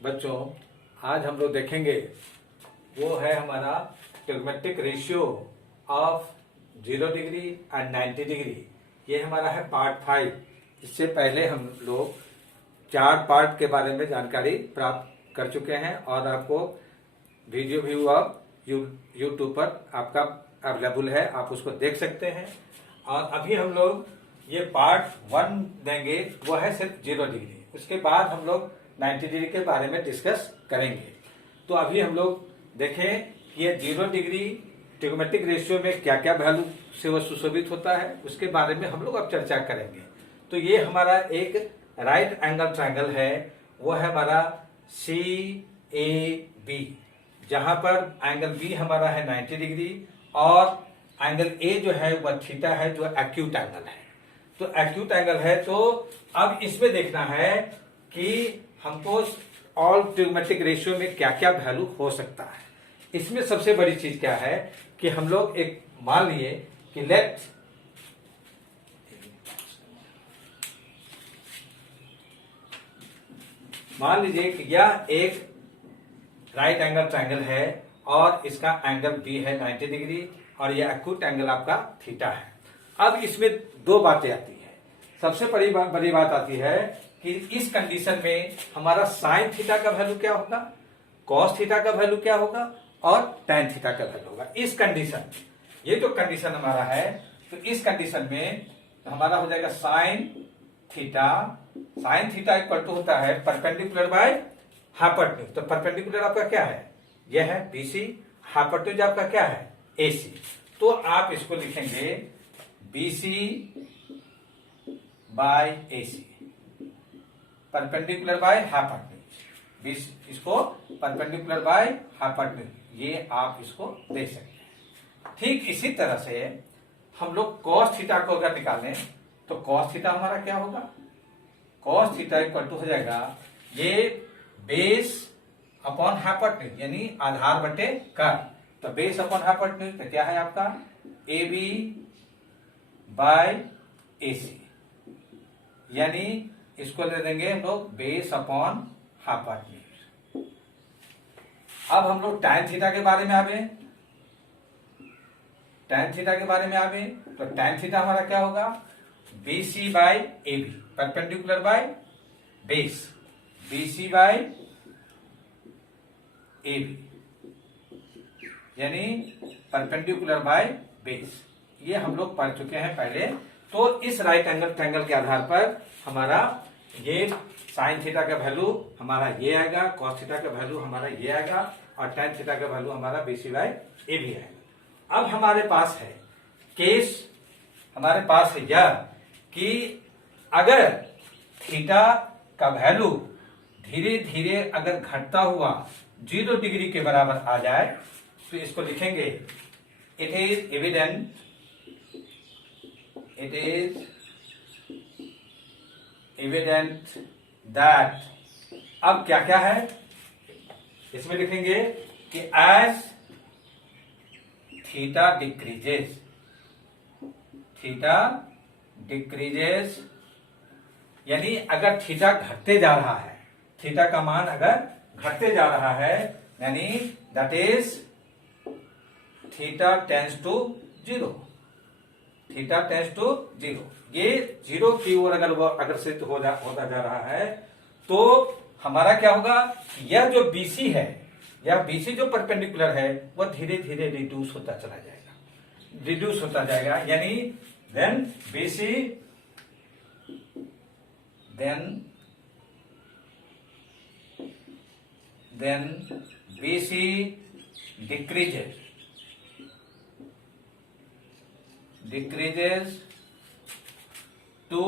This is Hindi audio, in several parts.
बच्चों, आज हम लोग देखेंगे वो है हमारा trigonometric ratio of 0 degree and 90 degree. ये हमारा है पार्ट 5। इससे पहले हम लोग 4 पार्ट के बारे में जानकारी प्राप्त कर चुके हैं और आपको वीडियो भी यूट्यूब पर आपका अवेलेबल है, आप उसको देख सकते हैं। और अभी हम लोग ये पार्ट 1 देंगे, वो है सिर्फ 0 डिग्री। उसके बाद हम लोग 90 डिग्री के बारे में डिस्कस करेंगे। तो अभी हम लोग देखें कि ये 0 डिग्री ट्रिग्नोमेट्रिक रेशियो में क्या क्या वैल्यू से वो सुशोभित होता है, उसके बारे में हम लोग अब चर्चा करेंगे। तो ये हमारा एक राइट एंगल ट्रायंगल है, वो है हमारा CAB, जहां पर एंगल B हमारा है 90 डिग्री और एंगल A जो है वह थीटा है, जो एक्यूट एंगल है। तो एक्यूट एंगल है, तो अब इसमें देखना है कि हमको ऑल ट्रिग्नोमेट्रिक रेशियो में क्या क्या वैल्यू हो सकता है। इसमें सबसे बड़ी चीज क्या है कि हम लोग एक मान लिए कि मान लीजिए कि यह एक राइट एंगल ट्रायंगल है और इसका एंगल B है 90 डिग्री और यह एक्यूट एंगल आपका थीटा है। अब इसमें दो बातें आती है। सबसे बड़ी बात आती है कि इस कंडीशन में हमारा साइन थीटा का वैल्यू क्या होगा, कॉस थीटा का वैल्यू क्या होगा और टैन थीटा का वैल्यू होगा। इस कंडीशन, ये जो कंडीशन हमारा है, तो इस कंडीशन में हमारा हो जाएगा साइन थीटा इक्वल टू होता है परपेंडिकुलर बाय हाइपोटेन्यूज। तो परपेंडिकुलर आपका क्या है, यह है BC, हाइपोटेन्यूज आपका क्या है AC। तो आप इसको लिखेंगे BC by AC, perpendicular by hypotenuse. इसको परपेंडिकुलर बाय हाइपोटेन्यूज, ये आप इसको दे सकते हैं। ठीक इसी तरह से हम लोग cos थीटा को अगर निकालें तो cos थीटा हमारा क्या होगा, cos थीटा इक्वल टू हो जाएगा ये बेस अपॉन हाइपोटेन्यूज, यानी आधार बटे कर्व। तो बेस अपॉन हाइपोटेन्यूज तो क्या है आपका AB बाय AC, यानी इसको ले देंगे हम लोग बेस अपॉन हाइपोटेन्यूज। अब हम लोग tan थीटा के बारे में आवे, tan थीटा के बारे में आवे तो tan थीटा हमारा क्या होगा BC by AB, perpendicular by base, BC by AB, यानी परपेंडिकुलर बाय बेस। ये हम लोग पढ़ चुके हैं पहले। तो इस राइट एंगल ट्रायंगल के आधार पर हमारा ये साइन थीटा का वैल्यू हमारा ये आएगा, कॉस थीटा का वैल्यू हमारा ये आएगा और टैन थीटा का वैल्यू हमारा BC बाय AB आएगा। अब हमारे पास है केस, हमारे पास है यह कि अगर थीटा का वैल्यू धीरे धीरे अगर घटता हुआ 0 डिग्री के बराबर आ जाए तो इसको लिखेंगे इट इज एविडेंट दैट, अब क्या क्या है इसमें लिखेंगे कि एज थीटा डिक्रीजेस, यानी अगर थीटा घटते जा रहा है, थीटा का मान अगर घटते जा रहा है, यानी that is theta tends to 0, ये 0 की ओर अगर वो अग्रसित होता जा रहा है तो हमारा क्या होगा, यह जो BC है, यह BC जो परपेंडिकुलर है वह धीरे धीरे रिड्यूस होता जाएगा, यानी then BC decreases to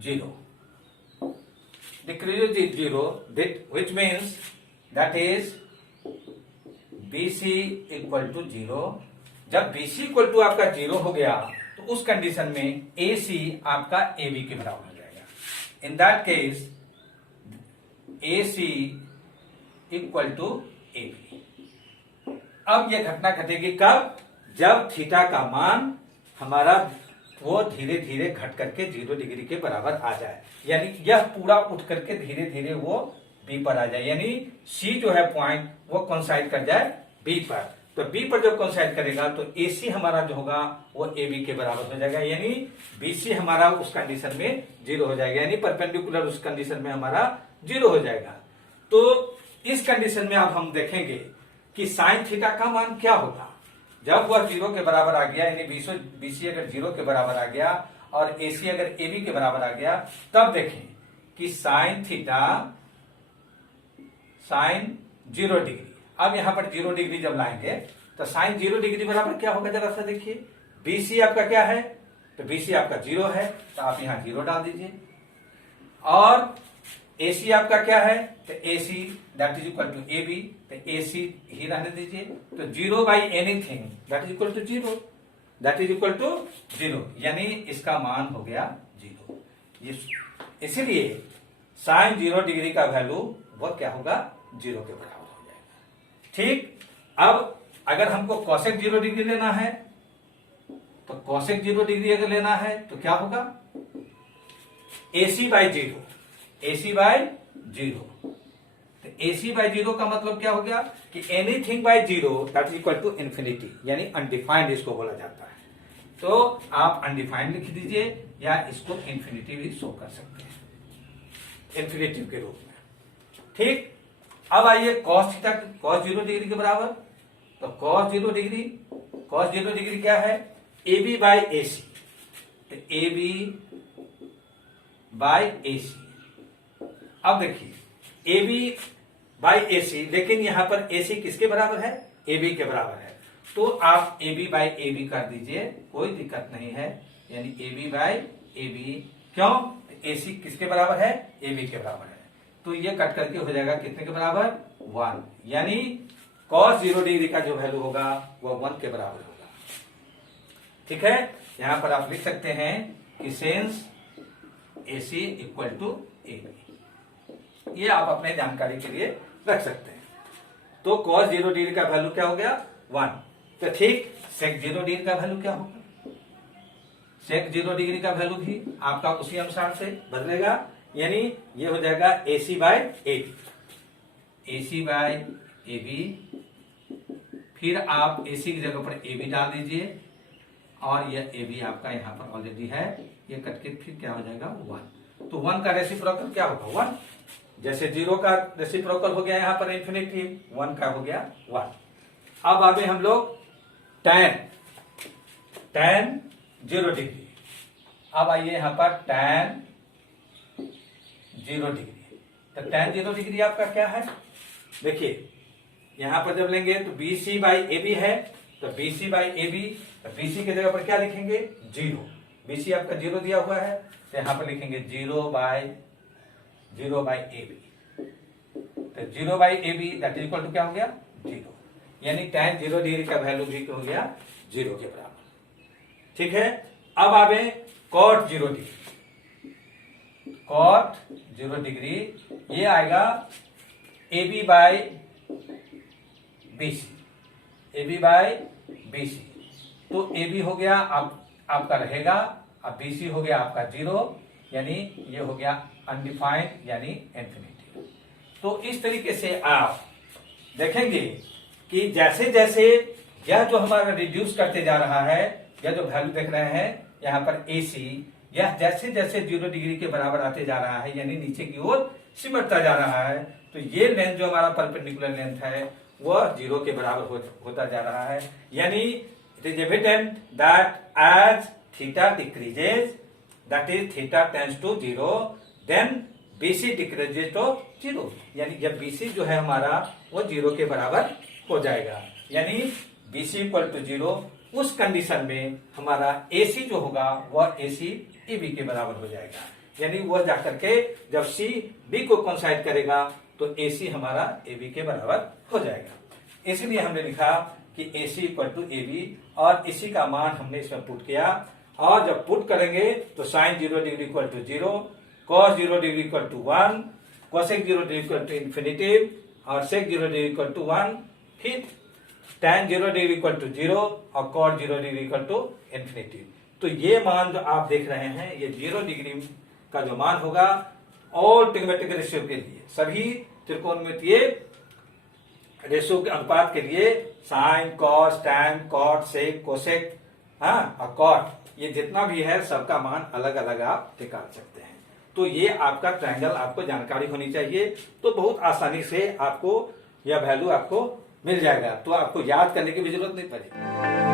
0, which means that is BC equal to 0। जब BC इक्वल टू आपका 0 हो गया तो उस कंडीशन में AC आपका AB के बराबर हो जाएगा। In that case AC equal to AB। अब यह घटना घटेगी कब, जब थीटा का मान हमारा वो धीरे धीरे घट करके 0 डिग्री के बराबर आ जाए, यानी यह पूरा उठ करके धीरे धीरे वो बी पर आ जाए, यानी सी जो है पॉइंट वो कोइंसाइड कर जाए बी पर। तो बी पर जब कोइंसाइड करेगा तो एसी हमारा जो होगा वो ए बी के बराबर हो जाएगा, यानी बीसी हमारा उस कंडीशन में 0 हो जाएगा, यानी परपेंडिकुलर उस कंडीशन में हमारा 0 हो जाएगा। तो इस कंडीशन में अब हम देखेंगे कि साइन थीटा का मान क्या होगा जब वह 0 के बराबर आ गया, यानी बीसी अगर 0 के बराबर आ गया और एसी अगर ए बी के बराबर आ गया, तब देखें कि साइन थीटा साइन 0 डिग्री। अब यहां पर 0 डिग्री जब लाएंगे तो साइन 0 डिग्री बराबर क्या होगा, जरा सा देखिए। बीसी आपका क्या है, तो बीसी आपका 0 है, तो आप यहां 0 डाल दीजिए। और एसी आपका क्या है, तो AC that is equal to A B, तो एसी ही रहने दीजिए। तो 0 by anything that is equal to 0, that is equal to 0, यानी इसका मान हो गया 0। इसीलिए साइन 0 डिग्री का वैल्यू वो क्या होगा, 0 के बराबर हो जाएगा। ठीक, अब अगर हमको कोसेक 0 डिग्री लेना है, तो कोसेक 0 डिग्री अगर लेना है तो क्या होगा, AC बाई 0, AC बाई 0। तो AC बाई 0 का मतलब क्या हो गया कि anything by 0 that is equal to infinity, यानी अनडिफाइंड इसको बोला जाता है। तो आप अनडिफाइंड लिख दीजिए या इसको इन्फिनिटी भी शो कर सकते हैं इन्फिनिटिव के रूप में। ठीक, अब आइए कॉस थीटा, कॉस 0 डिग्री के बराबर, तो कॉस 0 डिग्री क्या है, ए बी बाई ए सी, तो ए बी बाई ए सी। अब देखिए ए बी बाई ए सी, लेकिन यहां पर ए सी किसके बराबर है, ए बी के बराबर है, तो आप A B by A B कर दीजिए, कोई दिक्कत नहीं है, यानी A B by A B. क्यों, ए सी किसके बराबर है, ए बी के बराबर है, तो ये कट करके हो जाएगा कितने के बराबर, 1, यानी cos 0 डिग्री का जो वैल्यू होगा वो 1 के बराबर होगा। ठीक है, यहां पर आप लिख सकते हैं कि since AC equal to A B, ये आप अपने जानकारी के लिए रख सकते हैं। तो cos 0 डिग्री का वैल्यू क्या हो गया, 1। तो ठीक, sec 0 डिग्री का वैल्यू क्या होगा, sec 0 डिग्री का वैल्यू भी आपका उसी अनुसार से बदलेगा, यानी ये हो जाएगा AC by A B, AC by A B. फिर आप AC की जगह पर ए बी डाल दीजिए, और यह ए बी आपका यहाँ पर ऑलरेडी है, ये कट के फिर क्या हो जाएगा, 1। तो 1 का रेसिप्रोकल क्या होगा, 1, जैसे 0 का रेसिप्रोकल हो गया यहाँ पर इन्फिनिटी, 1 का हो गया 1। अब आगे हम लोग tan 0 डिग्री। अब आइए यहाँ पर tan 0 डिग्री, तो tan 0 डिग्री आपका क्या है, देखिए यहां पर जब लेंगे तो BC बाई ए बी है, तो BC बाई ए बी, तो BC की जगह पर क्या लिखेंगे, 0, BC आपका 0 दिया हुआ है, तो यहां पर लिखेंगे 0 बाई ए बी, तो 0 by A B that is equal to क्या हो गया, 0, यानी tan 0 डिग्री का वैल्यू भी हो गया 0 के बराबर। ठीक है, अब आवे cot 0 डिग्री, cot 0 डिग्री ये आएगा A B by BC, A B by BC, तो ए बी हो गया आपका रहेगा, अब BC हो गया आपका 0, यानी ये हो गया अनडिफाइंड यानी इन्फिनिटी। तो इस तरीके से आप देखेंगे कि जैसे जैसे यह जो हमारा रिड्यूस करते जा रहा है, यह जो वैल्यू देख रहे हैं यहाँ पर AC, यह जैसे जैसे 0 डिग्री के बराबर आते जा रहा है, यानी नीचे की ओर सिमटता जा रहा है, तो ये लेंथ जो हमारा परपेंडिकुलर लेंथ है वह 0 के बराबर होता जा रहा है, यानी it is evident that as theta decreases, that is theta tends to 0, then BC decreases to 0, यानी जब BC जो है हमारा वो 0 के बराबर हो जाएगा, यानी BC इक्वल टू 0, उस कंडीशन में हमारा AC जो होगा वह AC AB के बराबर हो जाएगा, यानी वह जाकर के जब C B को कोइंसाइड करेगा तो AC हमारा AB के बराबर हो जाएगा। इसलिए हमने लिखा कि AC इक्वल टू AB, और इसी का मान हमने इसमें पुट किया, और जब पुट करेंगे तो sine 0 degree equal to 0, cos 0 degree equal to 1, cosec 0 degree equal to infinity, और sec 0 डिग्री इक्वल टू 1, फिर tan 0 डिग्री इक्वल टू 0 और cot 0 degree equal to infinity. तो ये मान जो आप देख रहे हैं, ये 0 डिग्री का जो मान होगा ऑल ट्रिग्नोमेट्रिक रेशियो के लिए, सभी त्रिकोणमितीय रेशो के अनुपात के लिए साइन, कॉस, टैन, कॉट, सेक, कोसेक, हाँ, और कॉट, ये जितना भी है सबका मान अलग अलग आप निकाल सकते हैं। तो ये आपका ट्रायंगल आपको जानकारी होनी चाहिए, तो बहुत आसानी से आपको यह वैल्यू आपको मिल जाएगा, तो आपको याद करने की भी जरूरत नहीं पड़ेगी।